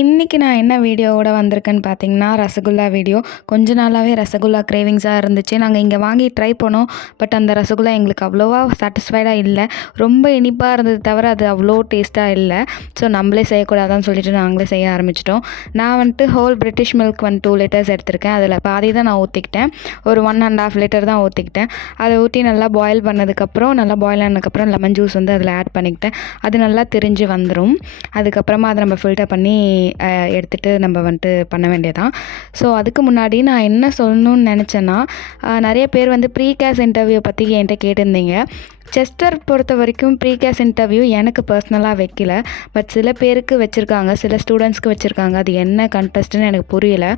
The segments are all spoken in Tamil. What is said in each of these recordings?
இன்றைக்கி நான் என்ன வீடியோவோட வந்திருக்கேன்னு பார்த்தீங்கன்னா, ரசகுல்லா வீடியோ. கொஞ்ச நாளாகவே ரசகுல்லா கிரேவிங்ஸாக இருந்துச்சு. நாங்கள் இங்கே வாங்கி ட்ரை பண்ணோம். பட் அந்த ரசகுல்லா எங்களுக்கு அவ்வளோவா சாட்டிஸ்ஃபைடாக இல்லை. ரொம்ப இனிப்பாக இருந்தது தவிர அது அவ்வளோ டேஸ்ட்டாக இல்லை. ஸோ நம்மளே செய்யக்கூடாதான்னு சொல்லிட்டு நாங்களே செய்ய ஆரம்பிச்சிட்டோம். நான் ஹோல் பிரிட்டிஷ் மில்க் 2 லிட்டர்ஸ் எடுத்திருக்கேன். அதில் பாதி தான் நான் ஊற்றிக்கிட்டேன். ஒரு 1.5 லிட்டர் தான் ஊற்றிக்கிட்டேன். அதை ஊற்றி நல்லா பாயில் பண்ணதுக்கப்புறம், நல்லா பாயில் ஆனதுக்கப்புறம் லெமன் ஜூஸ் அதில் ஆட் பண்ணிக்கிட்டேன். அது நல்லா திரிஞ்சு வந்துடும். அதுக்கப்புறமா அதை நம்ம ஃபில்டர் பண்ணி எடுத்துகிட்டு நம்ம பண்ண வேண்டியதான். ஸோ அதுக்கு முன்னாடி நான் என்ன சொல்லணும்னு நினச்சேன்னா, நிறைய பேர் ப்ரீ கேஸ் இன்டர்வியூ பற்றி என்கிட்ட கேட்டிருந்தீங்க. செஸ்டர் பொறுத்த வரைக்கும் ப்ரீ கேஸ் இன்டர்வியூ எனக்கு பர்சனலாக வைக்கல. பட் சில பேருக்கு வச்சுருக்காங்க, சில ஸ்டூடெண்ட்ஸ்க்கு வச்சுருக்காங்க. அது என்ன கண்டெஸ்ட்டுன்னு எனக்கு புரியல.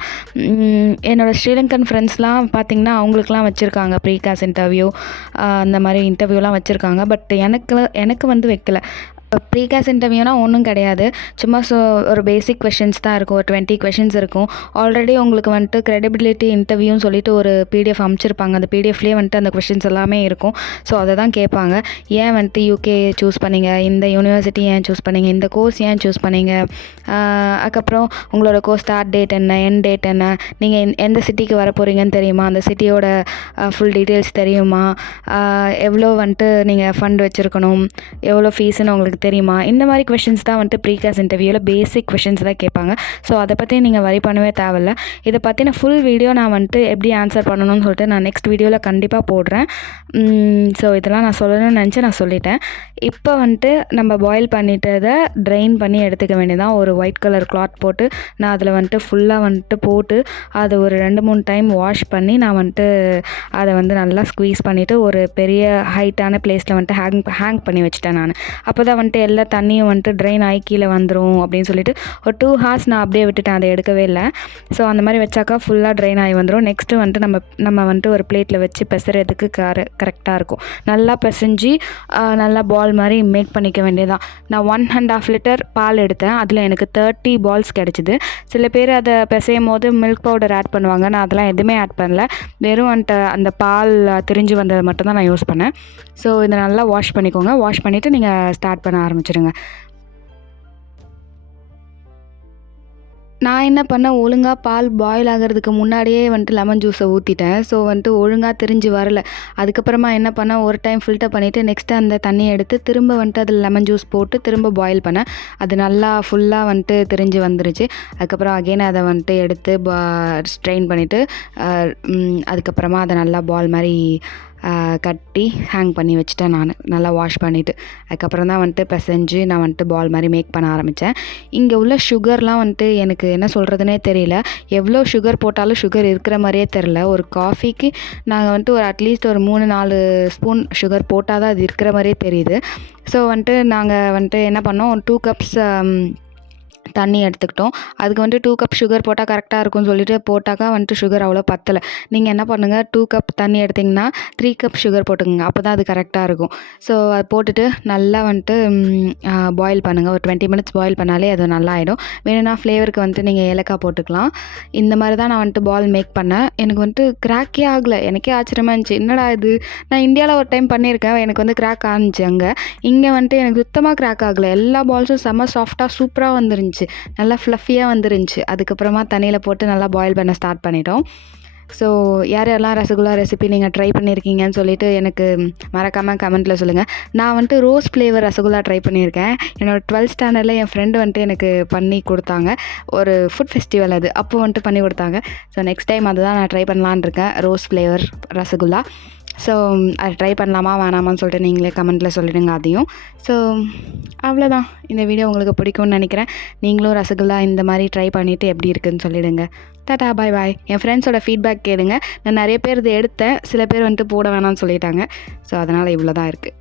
என்னோடய ஸ்ரீலங்கன் ஃப்ரெண்ட்ஸ்லாம் பார்த்திங்கன்னா அவங்களுக்குலாம் வச்சுருக்காங்க ப்ரீ கேஸ் இன்டர்வியூ, அந்த மாதிரி இன்டர்வியூலாம் வச்சுருக்காங்க. பட் எனக்கு வைக்கல. ப்ரீ கேஸ் இன்டர்வியூனா ஒன்றும் கிடையாது. சும்மா ஒரு பேசிக் கொஷின்ஸ் தான் இருக்கும். ஒரு 20 கொஷின்ஸ் இருக்கும். ஆல்ரெடி உங்களுக்கு கிரெடிபிலிட்டி இன்டர்வியூன்னு சொல்லிட்டு ஒரு பிடிஎஃப் அனுப்பிச்சிருப்பாங்க. அந்த பிடிஎஃப்லேயே அந்த கொஷின்ஸ் எல்லாமே இருக்கும். ஸோ அதை தான் கேட்பாங்க. ஏன் யூகே சூஸ் பண்ணிங்க, இந்த யூனிவர்சிட்டி ஏன் சூஸ் பண்ணிங்க, இந்த கோர்ஸ் ஏன் சூஸ் பண்ணிங்க, அதுக்கப்புறம் உங்களோட கோர்ஸ் ஸ்டார்ட் டேட் என்ன, எண்ட் டேட் என்ன, நீங்கள் எந்த சிட்டிக்கு வர போகிறீங்கன்னு தெரியுமா, அந்த சிட்டியோட ஃபுல் டீட்டெயில்ஸ் தெரியுமா, எவ்வளோ நீங்கள் ஃபண்ட் வச்சுருக்கணும், எவ்வளோ ஃபீஸுன்னு உங்களுக்கு தெரியுமா, இந்த மாதிரி கொஷின்ஸ் தான் ப்ரீ கேஸ் இன்டர்வியூவில் பேசிக் கொஷின்ஸ் தான் கேட்பாங்க. ஸோ அதை பற்றி நீங்கள் வரி பண்ணவே தேவையில்ல. இதை பற்றின ஃபுல் வீடியோ நான் எப்படி ஆன்சர் பண்ணணும்னு சொல்லிட்டு நான் நெக்ஸ்ட் வீடியோவில் கண்டிப்பாக போடுறேன். ஸோ இதெல்லாம் நான் சொல்லணும்னு நினச்சி நான் சொல்லிட்டேன். இப்போ நம்ம பாயில் பண்ணிட்டதை ட்ரைன் பண்ணி எடுத்துக்க வேண்டியதான். ஒரு ஒயிட் கலர் கிளாத் போட்டு நான் அதில் ஃபுல்லாக போட்டு அதை ஒரு 2-3 டைம் வாஷ் பண்ணி நான் அதை நல்லா ஸ்குவீஸ் பண்ணிவிட்டு ஒரு பெரிய ஹைட்டான பிளேஸில் ஹேங் பண்ணி வச்சுட்டேன் நான். அப்போ தான் எல்லா தண்ணியும் ட்ரைன் ஆகி கீழே வந்துடும் அப்படின்னு சொல்லிட்டு ஒரு 2 hours நான் அப்படியே விட்டுட்டேன். அதை எடுக்கவே இல்லை. ஸோ அந்த மாதிரி வச்சாக்கா ஃபுல்லாக ட்ரைன் ஆகி வந்துடும். நெக்ஸ்ட்டு நம்ம ஒரு பிளேட்டில் வச்சு பெசுறதுக்கு கரெக்டாக இருக்கும். நல்லா பிசைஞ்சு நல்லா பால் மாதிரி மேக் பண்ணிக்க வேண்டியதான். நான் 1.5 லிட்டர் பால் எடுத்தேன். அதில் எனக்கு 30 பால்ஸ் கிடச்சிது. சில பேர் அதை பிசையும் போது மில்க் பவுடர் ஆட் பண்ணுவாங்க. நான் அதெல்லாம் எதுவுமே ஆட் பண்ணல. வெறும் அந்த பால் திரிஞ்சு வந்தது மட்டும்தான் நான் யூஸ் பண்ணேன். ஸோ இதை நல்லா வாஷ் பண்ணிக்கோங்க. வாஷ் பண்ணிவிட்டு நீங்கள் ஸ்டார்ட் பண்ண ஆரம்பிச்சிடுங்க. நான் என்ன பண்ணேன், ஒழுங்காக பால் பாயில் ஆகிறதுக்கு முன்னாடியே லெமன் ஜூஸை ஊற்றிட்டேன். ஸோ ஒழுங்காக திரிஞ்சு வரல. அதுக்கப்புறமா என்ன பண்ணேன், ஒரு டைம் ஃபில்டர் பண்ணிவிட்டு நெக்ஸ்ட்டு அந்த தண்ணியை எடுத்து திரும்ப அதில் லெமன் ஜூஸ் போட்டு திரும்ப பாயில் பண்ணேன். அது நல்லா ஃபுல்லாக திரிஞ்சு வந்துருச்சு. அதுக்கப்புறம் அகெயின் அதை எடுத்து ஸ்ட்ரெயின் பண்ணிவிட்டு அதுக்கப்புறமா அதை நல்லா பால் மாதிரி கட்டி ஹேங் பண்ணி வச்சுட்டேன் நான், நல்லா வாஷ் பண்ணிவிட்டு. அதுக்கப்புறம் தான் பிசைஞ்சு நான் பால் மாதிரி மேக் பண்ண ஆரம்பித்தேன். இங்கே உள்ள சுகர்லாம் எனக்கு என்ன சொல்கிறதுனே தெரியல. எவ்வளோ சுகர் போட்டாலும் சுகர் இருக்கிற மாதிரியே தெரில. ஒரு காஃபிக்கு நாங்கள் ஒரு அட்லீஸ்ட் ஒரு 3-4 ஸ்பூன் சுகர் போட்டால் தான் அது இருக்கிற மாதிரியே தெரியுது. ஸோ நாங்கள் என்ன பண்ணோம், 2 கப்ஸ் தண்ணி எடுத்துக்கிட்டோம். அதுக்கு 2 கப் சுகர் போட்டால் கரெக்டாக இருக்கும்னு சொல்லிட்டு போட்டாக்கா சுகர் அவ்வளோ பத்தலை. நீங்கள் என்ன பண்ணுங்கள், 2 கப் தண்ணி எடுத்திங்கன்னா 3 கப் சுகர் போட்டுக்கோங்க. அப்போ தான் அது கரெக்டாக இருக்கும். ஸோ அது போட்டுட்டு நல்லா பாயில் பண்ணுங்கள். ஒரு 20 minutes பாயில் பண்ணாலே அது நல்லா ஆகிடும். வேணும்னா ஃப்ளேவருக்கு நீங்கள் ஏலக்காய் போட்டுக்கலாம். இந்த மாதிரி தான் நான் பால் மேக் பண்ணேன். எனக்கு கிராக்கே ஆகலை. எனக்கே ஆச்சரியமாக இருந்துச்சு, என்னடா இது, நான் இந்தியாவில் ஒரு டைம் பண்ணியிருக்கேன், எனக்கு கிராக் ஆனிச்சு. அங்கே இங்கே எனக்கு சுத்தமாக கிராக் ஆகலை. எல்லா பால்ஸும் செம்ம சாஃப்டாக சூப்பராக வந்துருந்துச்சு, நல்லா ஃப்ளஃபியாக வந்துருந்துச்சு. அதுக்கப்புறமா தண்ணியில் போட்டு நல்லா பாயில் பண்ண ஸ்டார்ட் பண்ணிட்டோம். ஸோ யாரெல்லாம் ரசகுல்லா ரெசிபி நீங்கள் ட்ரை பண்ணியிருக்கீங்கன்னு சொல்லிட்டு எனக்கு மறக்காமல் கமெண்ட்டில் சொல்லுங்கள். நான் ரோஸ் ஃப்ளேவர் ரசகுல்லா ட்ரை பண்ணியிருக்கேன். என்னோடய 12th ஸ்டாண்டர்டில் என் ஃப்ரெண்டு எனக்கு பண்ணி கொடுத்தாங்க. ஒரு ஃபுட் ஃபெஸ்டிவல் அது, அப்போ பண்ணி கொடுத்தாங்க. ஸோ நெக்ஸ்ட் டைம் அதை தான் நான் ட்ரை பண்ணலான்னு இருக்கேன், ரோஸ் ஃப்ளேவர் ரசகுல்லா. ஸோ அதை ட்ரை பண்ணலாமா வேணாமான்னு சொல்லிட்டு நீங்களே கமெண்ட்டில் சொல்லிவிடுங்க அதையும். ஸோ அவ்வளோதான், இந்த வீடியோ உங்களுக்கு பிடிக்கும்னு நினைக்கிறேன். நீங்களும் ரசகுல்லா இந்த மாதிரி ட்ரை பண்ணிவிட்டு எப்படி இருக்குதுன்னு சொல்லிவிடுங்க. டாடா, பாய் பாய். என் ஃப்ரெண்ட்ஸோட ஃபீட்பேக் கேளுங்க. நான் நிறைய பேர் இதை எடுத்தேன், சில பேர் போட வேணாம்னு சொல்லிட்டாங்க. ஸோ அதனால் இவ்வளோ தான் இருக்குது.